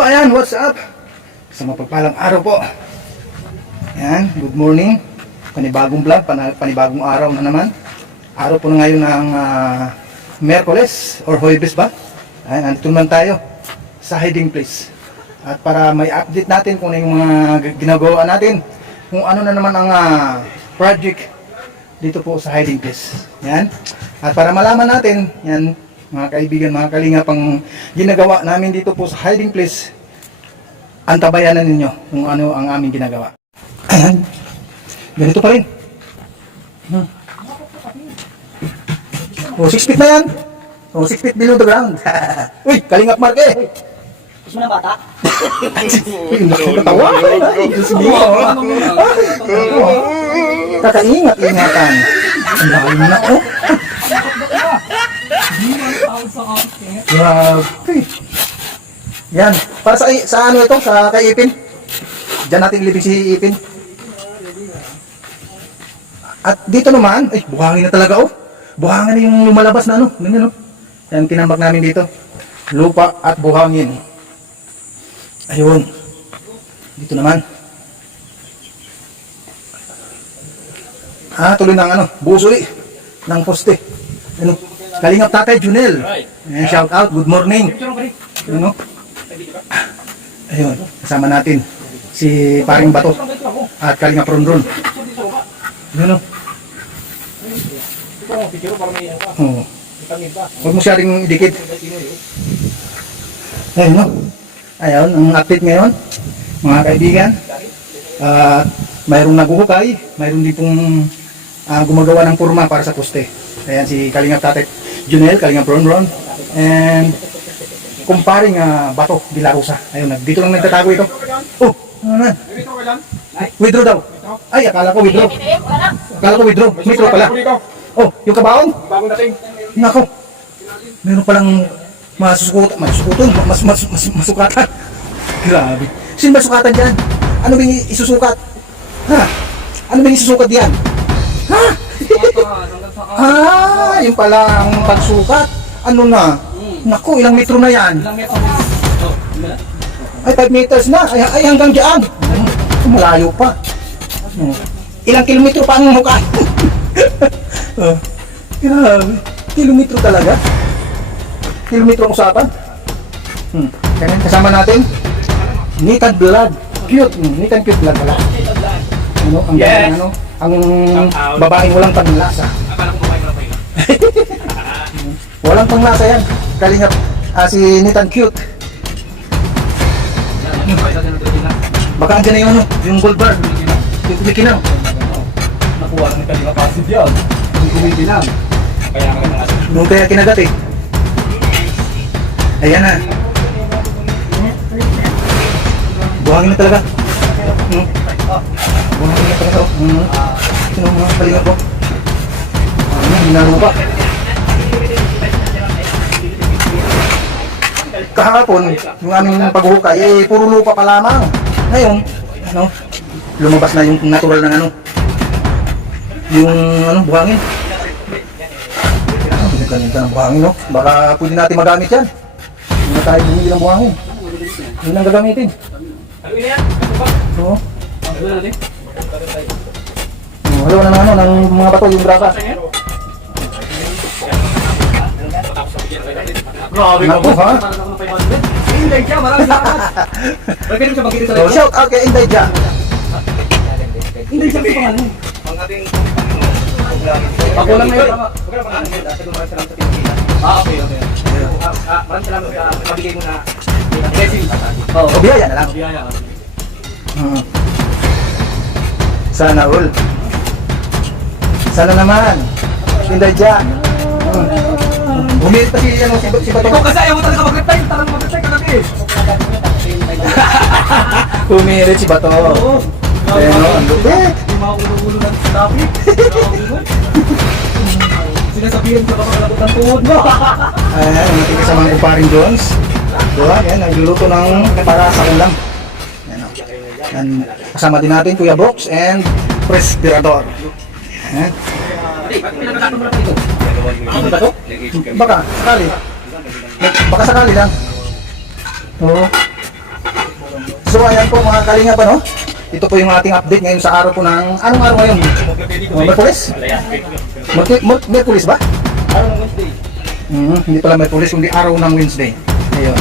So ayan, what's up? Sa mapagpalang araw po. Ayan, good morning. Panibagong vlog, panibagong araw na naman. Araw po na ngayon ng Miyerkules or Huwebes ba? Ayan, andito naman tayo sa hiding place. At para may update natin kung ano yung mga ginagawa natin, kung ano na naman ang project dito po sa hiding place. Yan. At para malaman natin, yan, mga kaibigan, mga kalinga, pang ginagawa namin dito po sa hiding place, antabayanan ninyo kung ano ang aming ginagawa. Ayan. Ganito pa rin. O, 6 feet na yan. O, 6 feet below the ground. Uy, Kalingap Marke. Gusto mo ng bata? Uy, nakakatawa. Ay, Diyos mo. Kakaingat-ingatan. Ang dahil na, oh. Grabe. Yan. Para sa ano ito? Sa kay Ipin. Diyan natin ilibing si Ipin. At dito naman, ay, buhangin na talaga, oh. Buhangin na yung lumalabas na ano. Ganyan, oh. Yan, tinambak namin dito. Lupa at buhangin. Ayun. Dito naman. Tuloy ng ano, busuli ng poste. Ano, Kalingap Tatay Junel. Ayan, shout out, good morning. Ano? Ayun, kasama natin si Paring Bato at Kalingap Rondron. Ano? Oh. Huwag mo siya ring idikit. Ayun, no? Ayun, ang update ngayon, mga kaibigan. Mayroong naguhukay, mayroong din pong gumagawa ng purma para sa poste. Ayan, si Kalingap Tatay Junel, Kalingap Rondron, and kumparing Bato Dilarusa. Ayun, dito lang nagtatago ito. Oh, ano na? Withdraw daw. Ay, akala ko withdraw. Akala ko withdraw. Withdraw pala. Oh, yung kabaong? Bagong dating. Nako. Meron palang masukatan. Grabe. Sino ba sukatan dyan? Ano ba yung isusukat? Ha? Ano ba yung isusukat diyan? Ha? Yung pala ang pagsukat. Ano na? Naku, ilang metro na yan? Ay, 5 meters na. Ay hanggang dyan. Malayo pa. Ilang kilometro pa ang mukha? Grabe. Kilometro talaga. Kilometro ang usapan. Kaya kasama natin, Nitan Vlog. Cute. Nitan Cute Vlog pala. Ano, ang Yes. ano, ang babaeng walang panglasa. Akala ko kumain lang kayo. Walang panglasa yan. Kalingap si Nitan Cute. Baka andyan na yung ano, yung gold bar. Yung kumikinang. Nakuha ng kanila passive yan. Yung kumikinang. Kaya ka naman natin. Doon kaya kinagat eh. Ayan na. Buhangin na talaga. Buhangin na talaga. Sino mga kalingap po? Ayan, hinalupa. Kahapon, yung aming paghuhukay, puro lupa pa lamang. Ngayon, ano, lumabas na yung natural ng ano, yung ano, buhangin. Ganito ng buhangin, no? Baka pwede natin magamit yan. Hindi na tayo bumili ng buhangin. Yun ang gagamitin. Ano yun yan? Oo. Ano natin? Halawa na ng ano, ng mga bato, yung graba. Grabe ka Naku, po. ha? Inday siya, maraming salamat. Pwede rin siya magkita sa So, shout out kay Inday Dia. Inday siya sa pangalan. Ako lang ngayon. Okay. Maraming salamat sa pabigay mo na blessing. O, biyaya na lang. Biyaya. Sana all. Sana naman. Inday Dia. Humirit pa si Bato. Ikaw kasi ayaw mo talaga mag-reply. Talagang mag-reply ka natin. Humirit si Bato. Pero, ang lupit. Yung mga ulo-ulo ng topic. Sinasabihan ko baka malabot ng tuhod mo. Ayan, natin kasama ng kumparing Jones. Diba? Yan, nagluluto ng para sa ulam. Yan, o. Yan, kasama din natin Kuya Brooks and Prespirador. Ayan. Baka sakali. Baka sakali lang. Oo. So ayan po mga kalinga pa, no? Ito po yung ating update ngayon sa araw po ng... Anong araw ngayon? Merkulis? Merkulis ba? Araw ng Wednesday. Hindi pala Merkulis, kundi araw ng Wednesday. Ayun.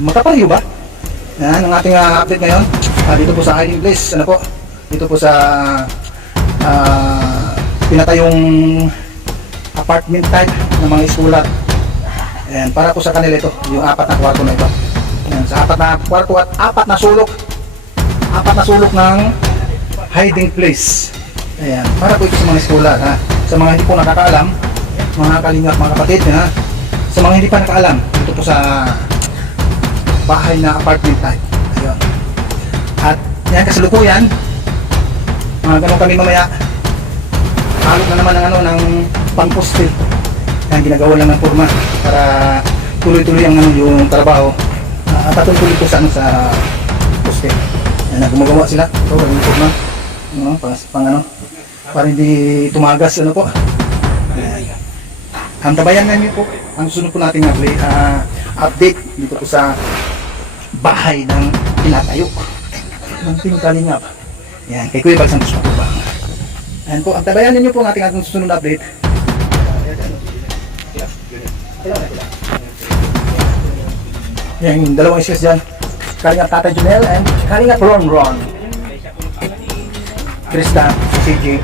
Makapareho ba? Yan, ang ating update ngayon. Dito po sa hiding place, ano po? Dito po sa pinatayong apartment type ng mga eskulat. Ayan, para po sa kanila ito, yung 4 na kwarto na ito. Ayan, sa 4 na kwarto at 4 na sulok. 4 na sulok ng hiding place. Ayan, para po ito sa mga eskulat, ha? Sa mga hindi po nakakaalam, mga kalingap, mga kapatid, ha? Sa mga hindi pa nakaalam, dito po sa bahay na apartment type. Ayun. At yan, kasalukuyan, mga ganun kami mamaya, halog na naman ng ng pang-poste. Yan, ginagawa lang ng forma para tuloy-tuloy ang yung trabaho. At patuloy po sa poste. Yan, gumagawa sila. Ito, yung forma. Para hindi tumagas, ano po. Ayan. Ang tabayan namin po, ang susunod po nating update dito po sa bahay ng pinatayo ng Team Kalingap. Yan, kay Kuya Bal Santos Matubang. Ayan po, ang tabayan ninyo po ang ating susunod na update. Yan, yung dalawang iskas dyan. Kalingap Tatay Junel and Kalingap Ron Ron. Krista, CJ.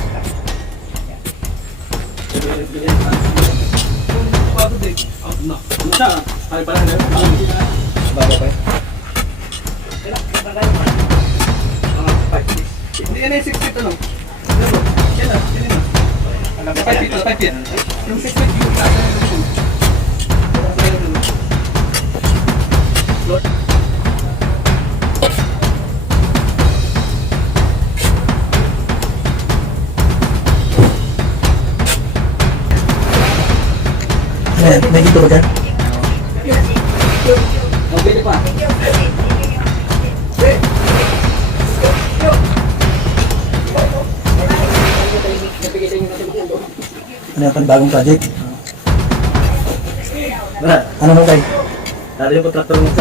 Hindi yan ay 6 feet ano? Yan na, yan na. 5 feet, 5 feet. Yung 6 feet yung taas na yung Lord. Ayan, may dito ba dyan? Okay pa. Ano yung panibagong project? Brad, Ano mo kay? dali yung kontraktor mo sa.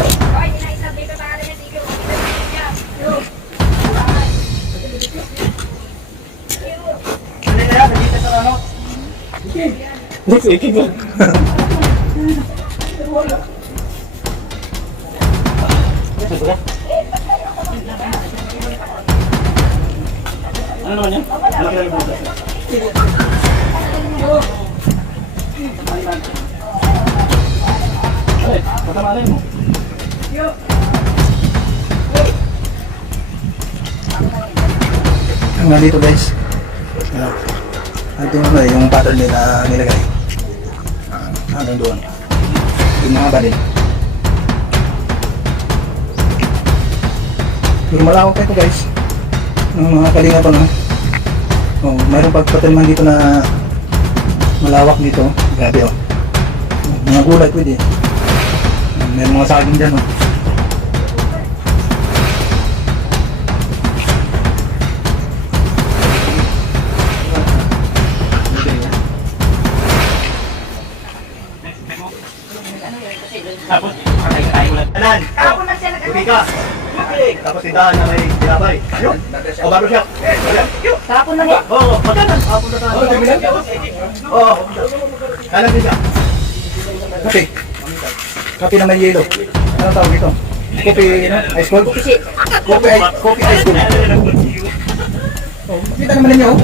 Ano naman yan? Malaki lang yung butas. Ay, patama na yun mo. Hanggang dito guys. Ano? Ito yung pattern nila nilagay. Hanggang doon. Yung mga ba din. Pero malawak pa ito guys. Ng mga kalinga pa no. Oh, mayroong pagpataliman dito na malawak dito. Grabe oh. Mga gulay pwede. May mga saging dyan oh. Tapos, tayo ulit. Anan! Kahapon na siya Upi ka! Tapos tindahan na may dinabay. Yun! O, bago siya. Kahapon na niya. Oo, pagkanan. Hapon na tayo. Oo. Kanan din siya. Kape. Kape na may yelo. Anong tawag dito? Kopi, ice cold? Kopi ice cold. Oh, kita naman ninyo.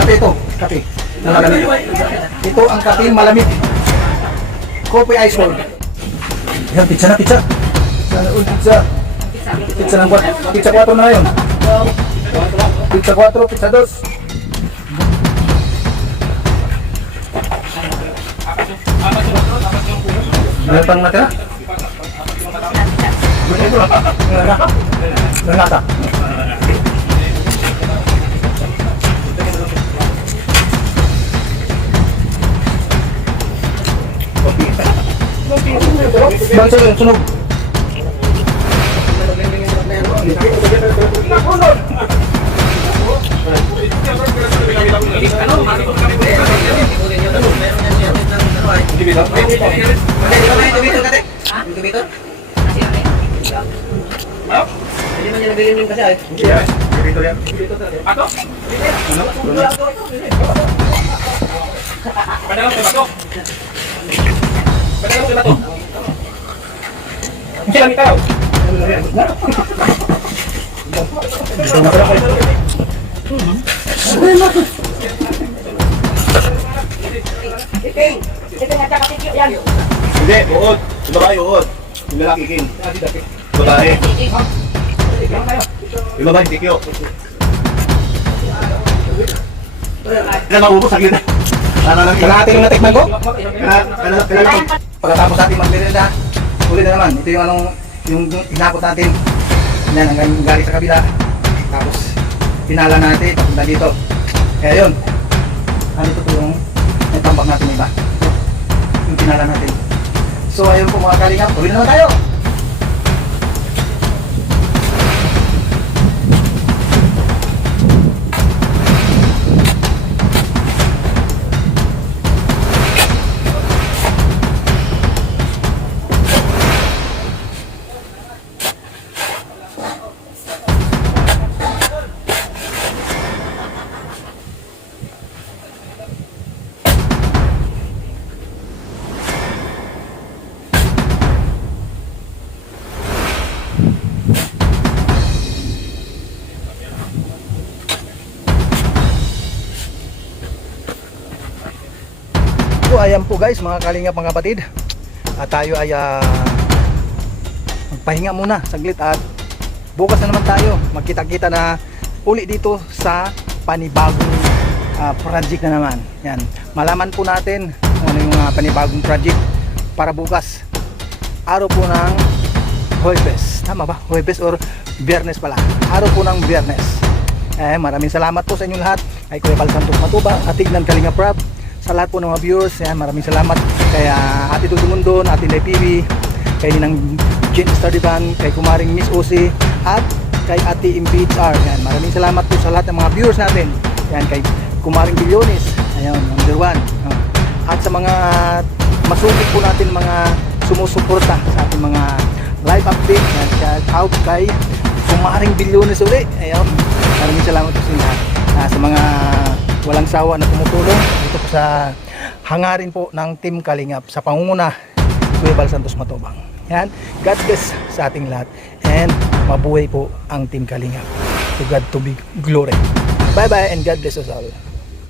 Kape ito. Kape. Na malamig. Ito ang kape malamig. Kopi ice cold. Yan, pizza na pizza. Sana pizza. Pizza ng 4. Pizza 4 na ngayon. Pizza 4, pizza 2. Meron pang natira? Nangata. Bangsa yung sunog. Ano? Hindi man niya nabilim kasi ay. Hindi yan. Dito yan. Bato? Ano? Pwede lang sa bato. Pwede lang sa bato. Hindi lang ikaw. Iping! Iping at saka tikyo yan. Hindi, uod. Yung babae, uod. Yung lalaki, king. Babae. Yung babae, tikyo. Kailan maubos, saglit. Kalahati yung natikman ko. Kailan Pagkatapos natin magmerenda, uli na naman. Ito yung anong, yung hinakot natin. Yan, hanggang galing sa kabila. Tapos, pinala natin, papunta dito. Kaya yun. Ano ito po yung tambak natin iba. Yung pinala natin. So, ayun po mga kalingap. Uli na naman tayo. So ayan po guys mga kalingap mga kapatid, at tayo ay magpahinga muna saglit at bukas na naman tayo magkita-kita na uli dito sa panibagong project na naman. Yan, malaman po natin kung ano yung panibagong project para bukas, araw po ng Huwebes, tama ba? Huwebes or Biyernes pala, araw po ng Biyernes. Maraming salamat po sa inyong lahat, kay Kuya Bal Santos Matubang at Tignan Kalingap Rap, sa lahat po ng mga viewers. Yan, maraming salamat kay Ate Tutu Mundon, Ate Lay PV, kay Ninang Jane Stardivan, kay Kumaring Miss Osi, at kay Ate MPHR. Yan, maraming salamat po sa lahat ng mga viewers natin. Yan, kay Kumaring Bilyones, ayun, number 1. At sa mga masugid po natin mga sumusuporta sa ating mga live update. Yan, shout out kay Kumaring Bilyones uli. Ayun, maraming salamat po sa inyo. Sa mga walang sawa na tumutulong dito po sa hangarin po ng Team Kalingap sa pangunguna ni Kuya Bal Santos Matubang. Yan, God bless sa ating lahat and mabuhay po ang Team Kalingap. To God to be glory. Bye bye and God bless us all.